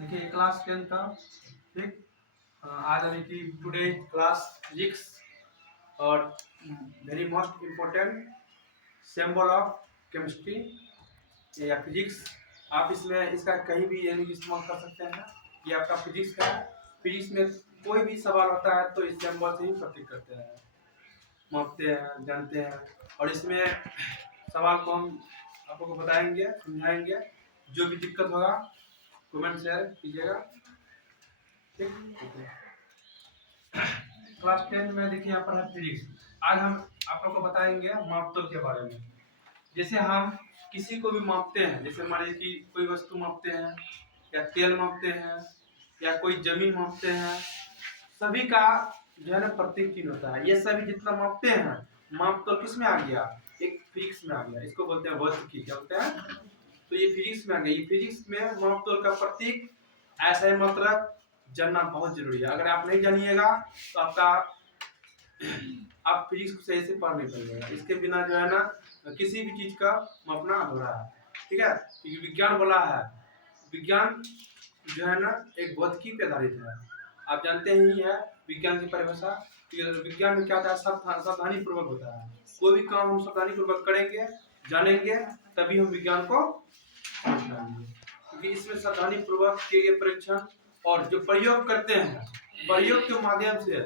देखिए क्लास 10 का ठीक। आज अभी की टुडे क्लास फिजिक्स और very most important symbol of chemistry या फिजिक्स। आप इसमें इसका कहीं भी यानी इस्तेमाल कर सकते हैं। ये आपका फिजिक्स है। फिजिक्स में कोई भी सवाल होता है तो इस सिंबल से ही प्रतीक करते हैं, मापते हैं, जानते हैं। और इसमें सवाल को हम आप लोगों को बताएंगे, समझाएंगे। जो भी दिक्कत होगा कमेंट शेयर कीजिएगा, ठीक। क्लास 10 में देखिए यहाँ पर है फिजिक्स। आज हम आप लोग को बताएंगे मापतोल के बारे में। जैसे हम किसी को भी मापते हैं, जैसे मान लीजिए कि कोई वस्तु मापते हैं या तेल मापते हैं या कोई जमीन मापते हैं, सभी का जो है ना प्रतीक चिन्ह होता है। ये सभी जितना मापते हैं, मापतोल किस में आ गया? एक फिजिक्स में आ गया। इसको बोलते हैं भौतिकी। क्या बोलते हैं? तो ये फिजिक्स में आ गया। ये फिजिक्स में मापतोल का प्रतीक ऐसा है, मतलब जानना बहुत जरूरी है। अगर आप नहीं जानिएगा तो आप फिजिक्स को सही से पढ़ नहीं पाइएगा। इसके बिना जो है ना किसी भी चीज का मापना अधूरा है, ठीक है। क्योंकि विज्ञान बोला है, विज्ञान जो है ना एक भौतिकी पे आधारित है। आप जानते ही है विज्ञान की परिभाषा। विज्ञान में क्या होता है? सावधानी पूर्वक होता है। कोई भी काम हम सावधानी पूर्वक करेंगे, जानेंगे, तभी हम विज्ञान को समझ पाएंगे। क्योंकि इसमें सावधानी पूर्वक किए गए परीक्षण और जो प्रयोग करते हैं, प्रयोग के माध्यम से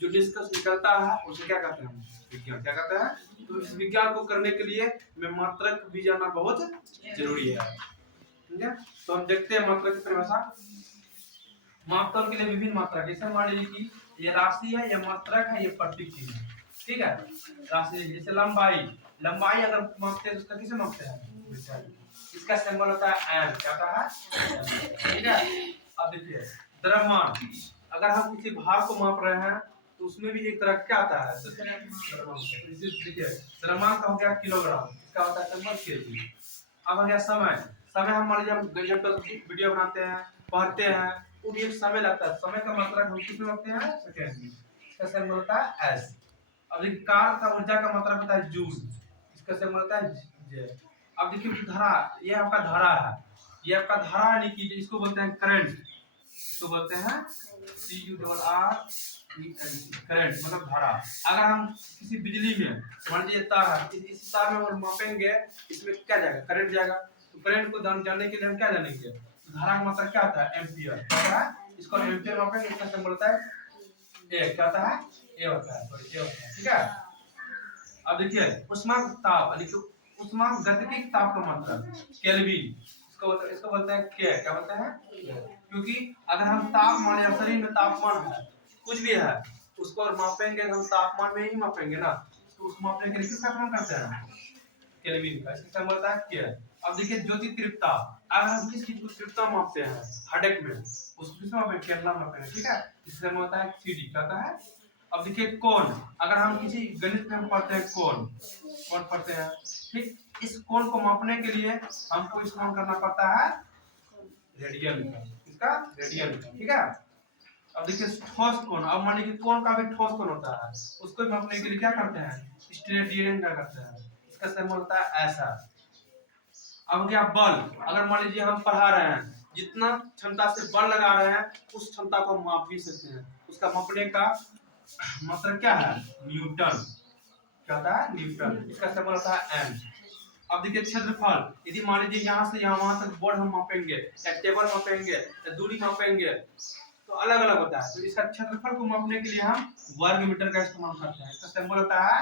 जो निष्कर्ष निकलता है उसे क्या कहते हैं? विज्ञान। क्या कहते हैं? तो इस विज्ञान को करने के लिए हमें मात्रक भी जानना बहुत जरूरी है, ठीक है। तो हम देखते हैं मात्रक की परिभाषा। मापतोल के लिए विभिन्न मात्रक, जैसे मान लीजिए कि ये राशि है, ये मात्रक है, ये प्रतीक चिन्ह है, ठीक है। राशि जैसे लंबाई, लंबाई अगर मापते हैं तो उसका किसे मापते हैं? इसका सिंबल होता है एम। क्या होता है? ठीक है। अब देखिए द्रव्यमान, अगर हम किसी भार को माप रहे हैं तो उसमें भी एक तरह क्या आता है? देखिए द्रव्यमान का हो गया किलोग्राम, इसका होता है सिंबल केजी। अब हो गया समय, समय हम मान लीजिए हम वीडियो बनाते हैं, पढ़ते हैं, वो भी एक समय लगता है। समय का मतलब हम किसमें मापते हैं? सेकंड में। इसका सिंबल होता है एस। अब देखिए कार का ऊर्जा का मतलब होता है जूल, इसका सिंबल होता है जे। अब देखिए धारा, ये आपका धारा है, ये आपका धारा यानी कि इसको बोलते हैं करंट, इसको बोलते हैं CURRENT, करंट मतलब धारा। अगर हम किसी बिजली में मान लीजिए तार है, इस तार में हम मापेंगे, इसमें क्या जाएगा? करंट जाएगा। तो करंट को जानने के लिए हम क्या जानेंगे? धारा का मतलब क्या होता है? एम्पियर। क्या है? इसको एम्पियर मापेंगे, इसका सिंबल होता है ए। क्या होता है? ए होता है, सॉरी ए होता है, ठीक है। अब देखिए उष्माताप, उष्मागतिकी ताप का मतलब केल्विन, इसको बोलते हैं के। क्या बोलते हैं? क्योंकि अगर हम ताप माने, शरीर में तापमान है, कुछ भी है, उसको और मापेंगे हम तापमान में ही मापेंगे ना, तो उस मापने के लिए किसका काम करते हैं? केल्विन का। इसका मतलब होता है के। अब देखिए ज्योति तीव्रता, अगर हम किस चीज को तीव्रता मापते हैं हार्ट में, उसको किस मापेंगे? केंद्र मापेंगे, ठीक है। इसका मतलब होता है सीडी। क्या होता है? अब देखिए कोण, अगर हम किसी गणित में हम पढ़ते हैं कोण पढ़ते हैं, ठीक। इस कोण को मापने के लिए हमको इस्तेमाल करना पड़ता है रेडियन का। इसका रेडियन का, ठीक है। अब देखिए ठोस कोण, अब मान लीजिए कोण का भी ठोस कोण होता है, उसको मापने के लिए क्या करते हैं? स्टेडियन का करते हैं, इसका सिंबल होता है ऐसा। अब क्या बल, अगर मान लीजिए हम पढ़ा रहे हैं, जितना क्षमता से बल लगा रहे हैं उस क्षमता को माप भी सकते हैं। उसका मापने का मतलब क्या है? न्यूटन। क्या होता है? न्यूटन। इसका सिंबल होता है एम। अब देखिए क्षेत्रफल, यदि मान लीजिए यहाँ से यहाँ वहां तक बोर्ड हम मापेंगे या टेबल मापेंगे या दूरी मापेंगे तो अलग अलग होता है। तो इसका क्षेत्रफल को मापने के लिए हम वर्ग मीटर का इस्तेमाल करते हैं। इसका सिंबल होता है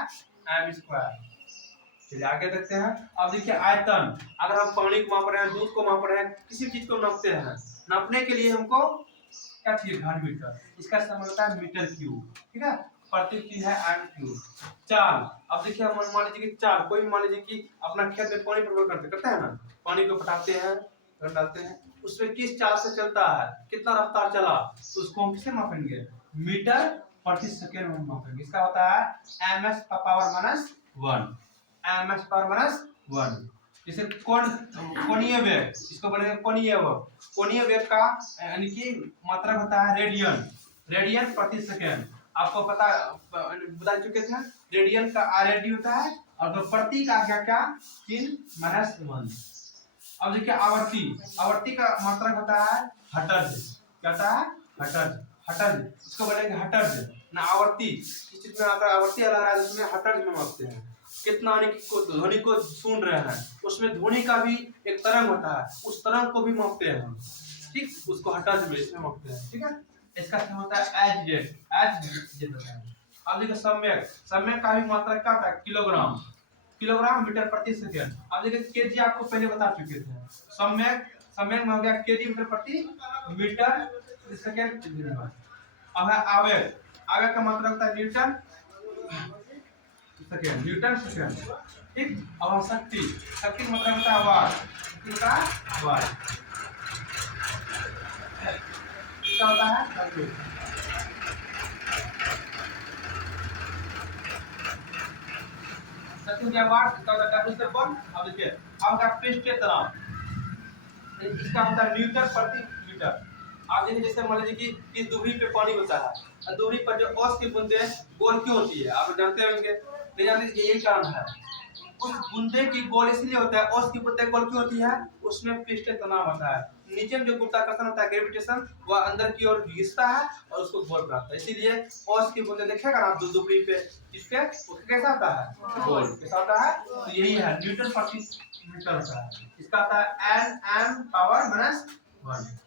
एम स्क्वायर। चलिए आगे देखते हैं। अब देखिए आयतन, अगर हम पानी को माप रहे हैं, दूध को माप रहे हैं, किसी चीज को नापते हैं, नापने के लिए हमको क्या चाहिए? घन मीटर। इसका सिंबल होता है मीटर क्यूब, ठीक है। प्रतीक की है एम क्यूब। चाल, अब देखिए हम मान लीजिए कि चाल, कोई भी मान लीजिए कि अपना खेत में पानी प्रयोग करते हैं ना, पानी को पटाते हैं, डालते हैं, उसमें किस चाल से चलता है, कितना रफ्तार चला, तो उसको हम किससे मापेंगे? मीटर प्रति सेकंड में मापेंगे। इसका होता है M S power minus 1, M S power minus 1। जैसे कोणीय वेग, इसको बोलेंगे कोणीय वेग। कोणीय वेग का यानी कि मात्रा होता है रेडियन, रेडियन प्रति सेकंड। आपको पता बता चुके थे, रेडियन का आरएडी होता है और तो प्रति का क्या क्या चिन्ह -1। अब देखिए आवर्ती, आवर्ती का मात्रक होता है हर्ट्ज। क्या होता है? हर्ट्ज। हर्ट्ज इसको बोलेंगे हर्ट्ज ना। आवर्ती इस चीज में अगर आवर्ती आ रहा है उसमें हर्ट्ज में मापते हैं। कितना ध्वनि को सुन रहे हैं, उसमें ध्वनि का भी एक तरंग होता है, उस तरंग को भी मापते हैं हम। ठीक, उसको हर्ट्ज में इसमें मापते हैं। ठीक है, इसका क्या होता है? H Z. एच जेड होता है। अब देखिए सम्यक, सम्यक का भी मात्रक क्या होता है? किलोग्राम। किलोग्राम मीटर प्रति सेकंड। अब देखिए केजी आपको पहले बता चुके थे। सम्यक, सम्यक में हो गया केजी मीटर प्रति मीटर सेकंड। अब है आवेग, आवेग का मतलब होता है न्यूटन सेकंड, न्यूटन सेकंड। ठीक, अब शक्ति, शक्ति का मतलब होता है वाट। शक्ति का वाट क्या होता है? शक्ति का वाट का होता है उससे कौन? अब देखिए अब का पृष्ठीय तनाव, इसका होता है न्यूटन प्रति मीटर। आप देखिए जैसे मान लीजिए कि इस दूरी पे पानी होता है, दूरी पर जो औस की बूंदे गोल क्यों होती है आप जानते होंगे? नहीं जानते? यही कारण है। उस बूंदे की गोल इसलिए होता है, औस की बूंदे गोल क्यों होती है? उसमें पृष्ठीय तनाव होता है। नीचे में जो गुरुत्वाकर्षण होता है ग्रेविटेशन, वह अंदर की ओर घिसता है और उसको गोल बनाता है। इसीलिए औस की बूंदे देखिएगा आप दूरी पे, इसके वो कैसा होता है? गोल। कैसा होता है? तो यही है न्यूटन प्रति मीटर होता है। इसका आता है एन एम पावर माइनस 1।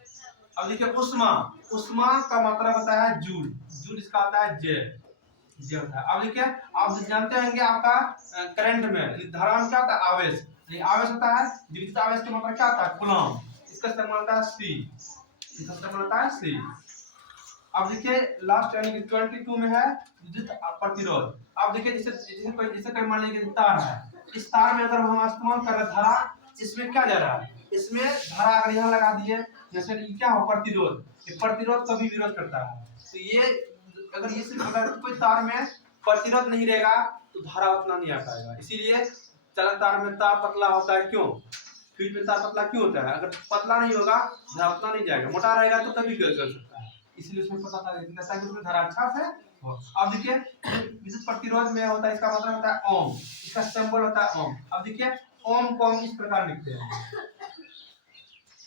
अब देखिए उष्मा, उष्मा का मात्रा होता है जूल। जूल इसका आता है जे, जे होता है। अब देखिए आप जानते होंगे आपका करंट में धारा में क्या होता है? आवेश। आवेश होता है, विद्युत आवेश की मात्रा क्या होता है? कूलम। इसका इस्तेमाल होता है सी, इसका इस्तेमाल होता है सी। अब देखिए लास्ट यानी कि 22 में है विद्युत प्रतिरोध। अब देखिए जैसे कोई मान लीजिए तार है, इस तार में अगर हम इस्तेमाल कर रहे धारा, इसमें क्या जा रहा है? इसमें धारा अगर यहाँ लगा दिए, जैसे क्या हो? प्रतिरोध। ये प्रतिरोध कभी विरोध करता है। तो ये अगर ये सिर्फ अगर कोई तार में प्रतिरोध नहीं रहेगा तो धारा उतना नहीं आ पाएगा। इसीलिए चलन तार में तार पतला होता है। क्यों? फ्यूज में तार पतला क्यों होता है? अगर पतला नहीं होगा धारा उतना नहीं जाएगा, मोटा रहेगा तो कभी कर सकता है। इसलिए उसमें पता था ताकि उसमें धारा अच्छा से हो। अब देखिए विद्युत प्रतिरोध में होता है, इसका मतलब होता है ओम, इसका सिंबल होता है ओम। अब देखिए ओम को हम इस प्रकार लिखते हैं,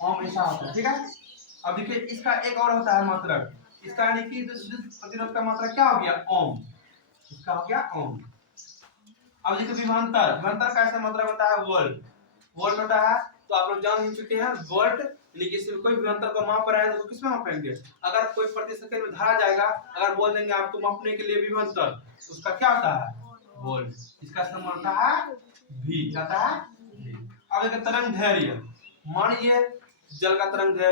ओम ऐसा होता है। ठीक है, अब देखिए इसका एक और होता है मात्रक, इसका यानी कि विद्युत प्रतिरोध का मात्रक क्या हो गया? ओम। इसका हो गया ओम। अब देखिए विभवांतर, विभवांतर का ऐसा मात्रक होता है वोल्ट। वोल्ट होता है तो आप लोग जान ही चुके हैं वोल्ट, लेकिन इसमें कोई विभवांतर को माप रहा है तो किसमें मापेंगे? अगर कोई प्रति सेकंड में धारा जाएगा, अगर बोल देंगे आपको मापने के लिए विभवांतर, तो उसका क्या होता है? वोल्ट। इसका समान होता है भी, क्या होता है? भी। अब एक तरंग दैर्ध्य, मान लीजिए जल का तरंग दैर्ध्य